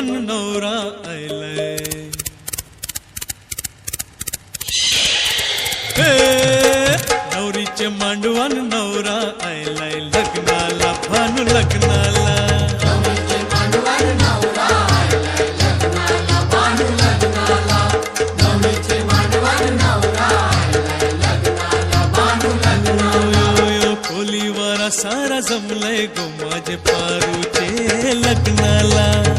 मांडवान नवरा आयलाय. नवरीचे मांडवान नवरा आयलाय. लग्नाला भानू लग्नाला. खोलीवर सारा जमलंय. गो माझे पारूचे लग्नाला.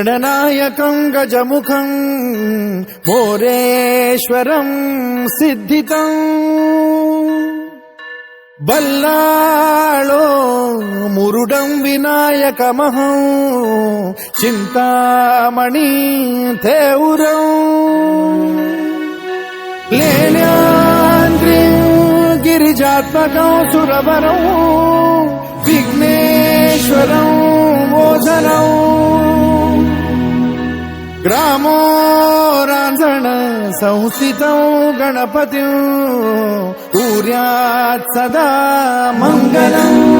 గణనాయకం గజముఖం మోరేశ్వరం సిద్ధితం. బల్లాళో మురుడం వినాయకమహం చింతామణి తేవురం లేనాంద్రి గిరిజాత్మకం సురవరం విఘ్నేశ్వరం మోధనం ग्रामो राञ्जण संस्थितौ गणपती कुर्यात् सदा मङ्गलम्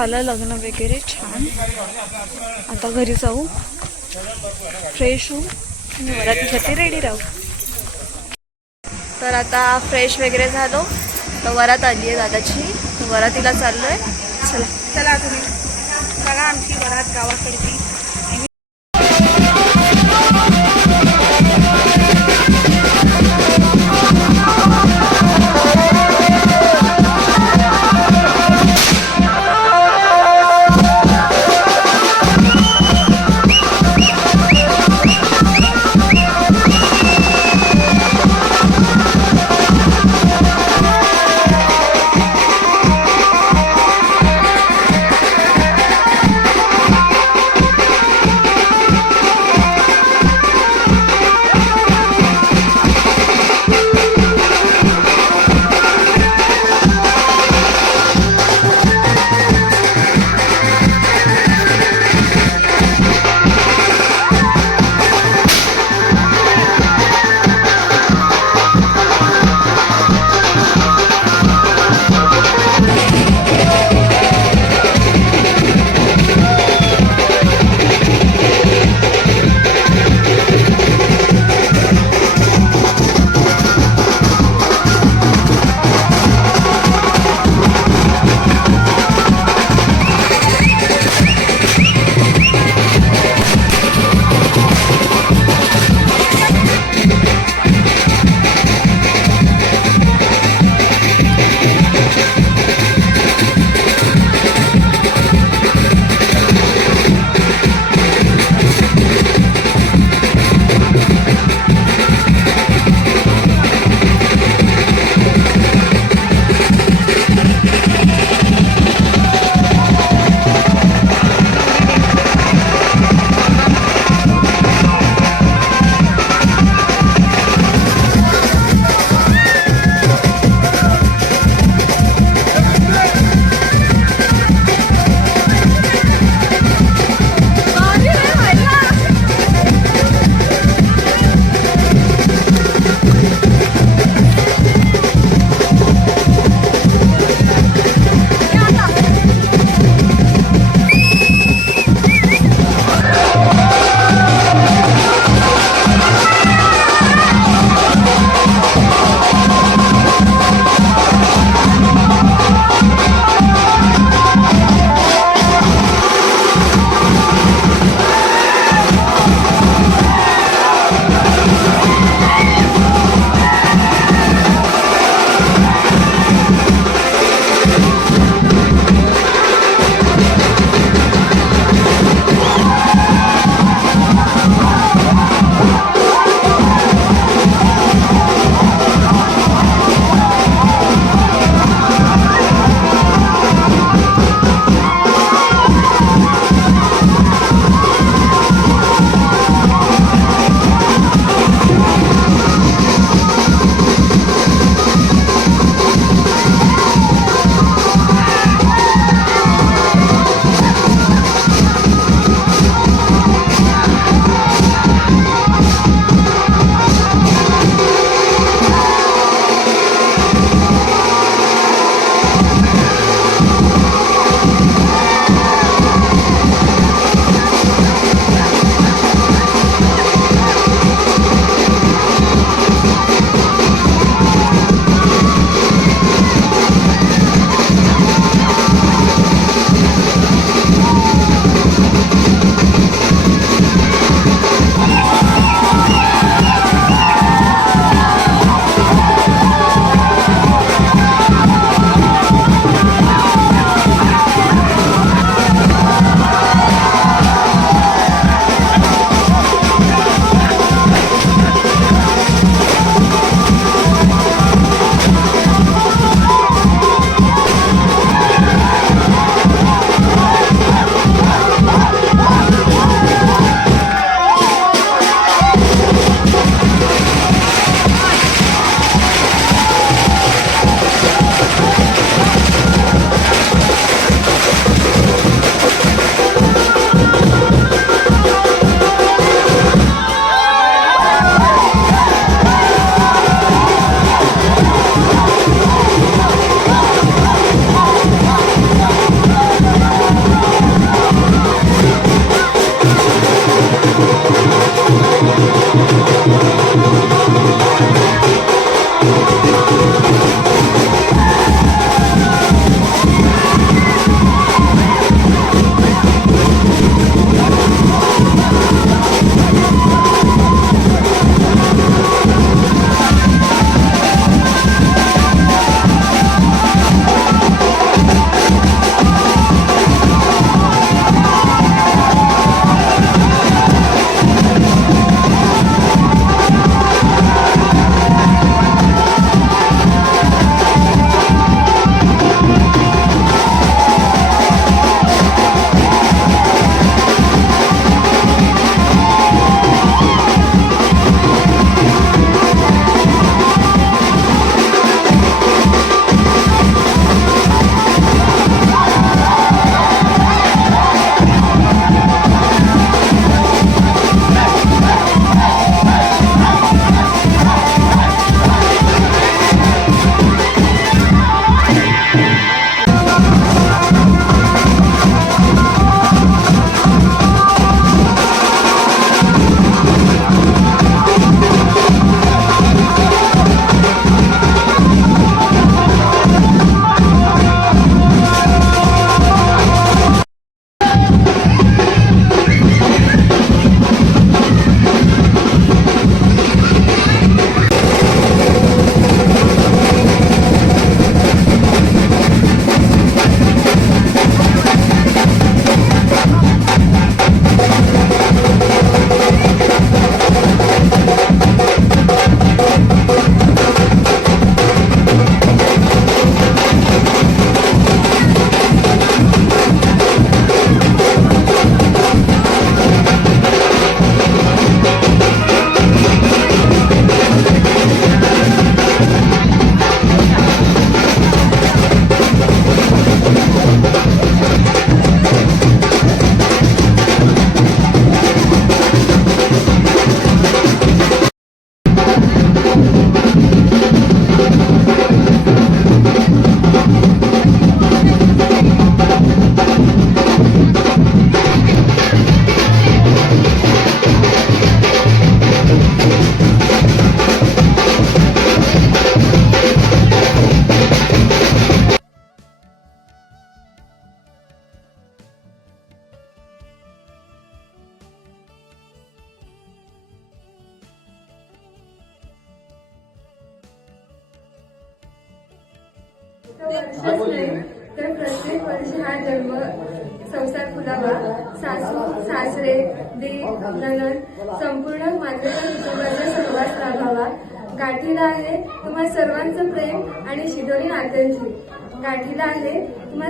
झालं लग्न वगैरे छान. आता घरी जाऊ. फ्रेश होऊ. आणि वरातीसाठी रेडी राहू. तर आता फ्रेश वगैरे झालो. तर वरात आली आहे दादाची. वरातीला चाललो आहे चला. चला तुम्ही. बघा आमची वरात गावाकडची.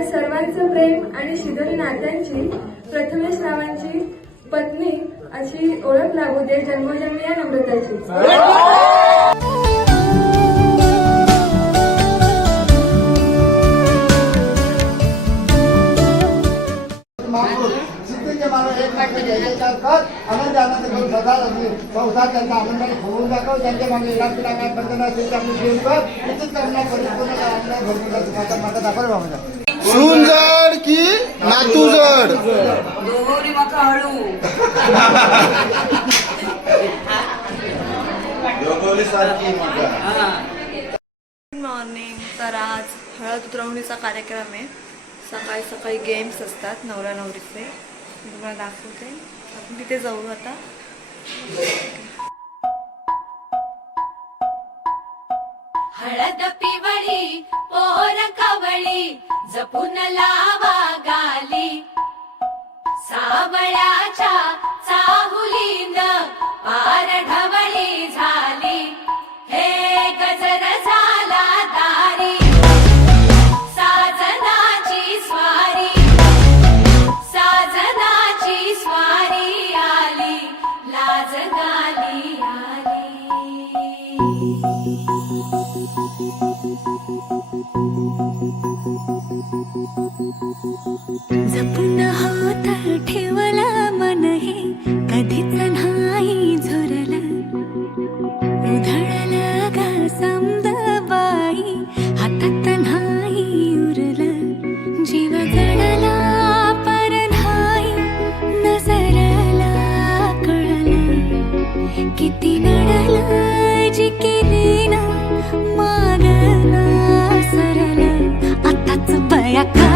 आहे सर्वांचं प्रेम आणि शिदोरी नात्यांची प्रथमेश रावांची पत्नी अशी ओळख लागू दे जन्मोजन्मी या नम्रताची. सिद्धीचे मानव आनंद आनंद घेऊन सदा संसार त्यांना आनंदाने होऊन दाखव त्यांच्या मागे लाख तुला काय बंधन असेल ते आपण घेऊन कर निश्चित त्यांना परिपूर्ण आनंद भरपूर सुखाचा माझा दाखल बाबा सून जड की नातू जड गुड मॉर्निंग तर आज हळद उतरवणीचा कार्यक्रम आहे. सकाळी सकाळी गेम्स असतात नवरा नवरीचे मी तुम्हाला दाखवते. आपण तिथे जाऊ आता. हळद पिवळी पोर कवळी. जपून लावा गाली. सावळ्याच्या चाहुलींद पार ढवळी झाली. हे गजर किती लढला ना माग ना सरला आताच बया खा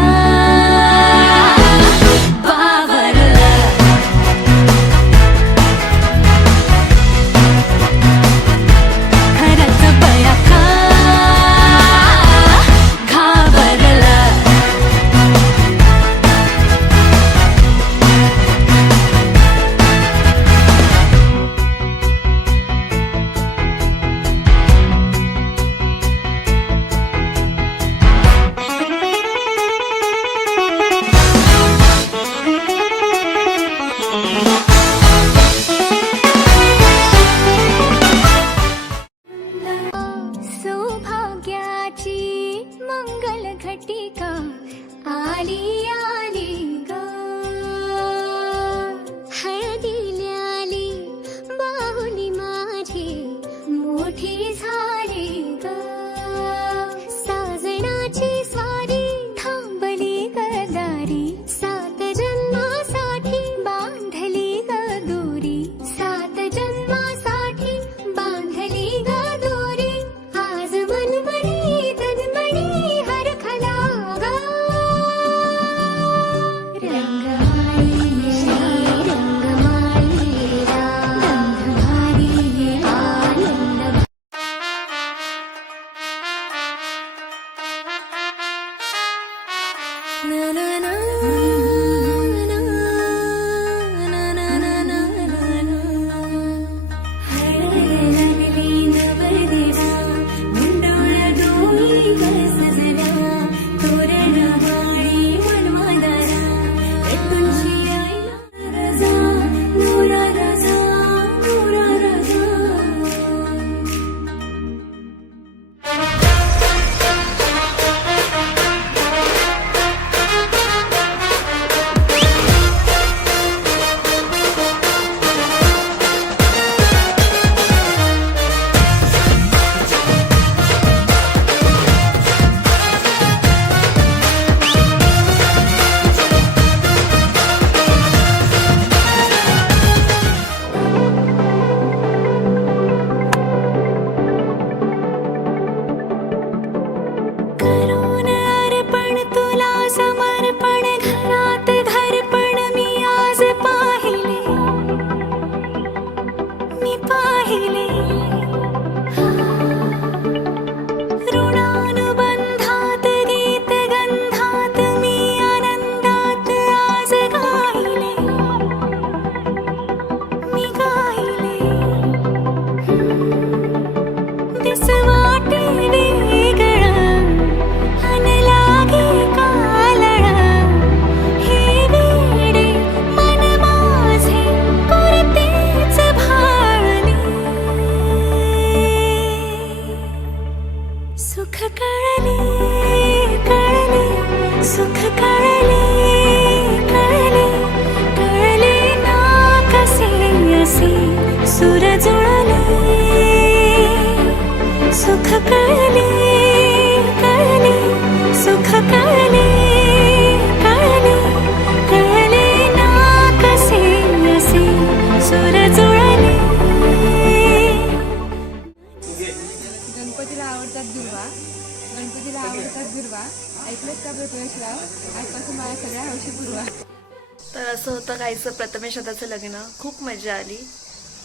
असं होतं गायचं प्रथमेश दादाचं लग्न. खूप मजा आली.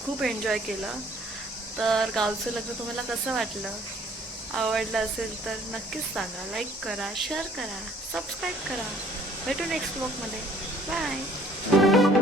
खूप एन्जॉय केलं. तर गावचं लग्न तुम्हाला कसं वाटलं? आवडलं असेल तर नक्कीच सांगा. लाईक करा शेअर करा सबस्क्राईब करा. भेटू नेक्स्ट ब्लॉगमध्ये बाय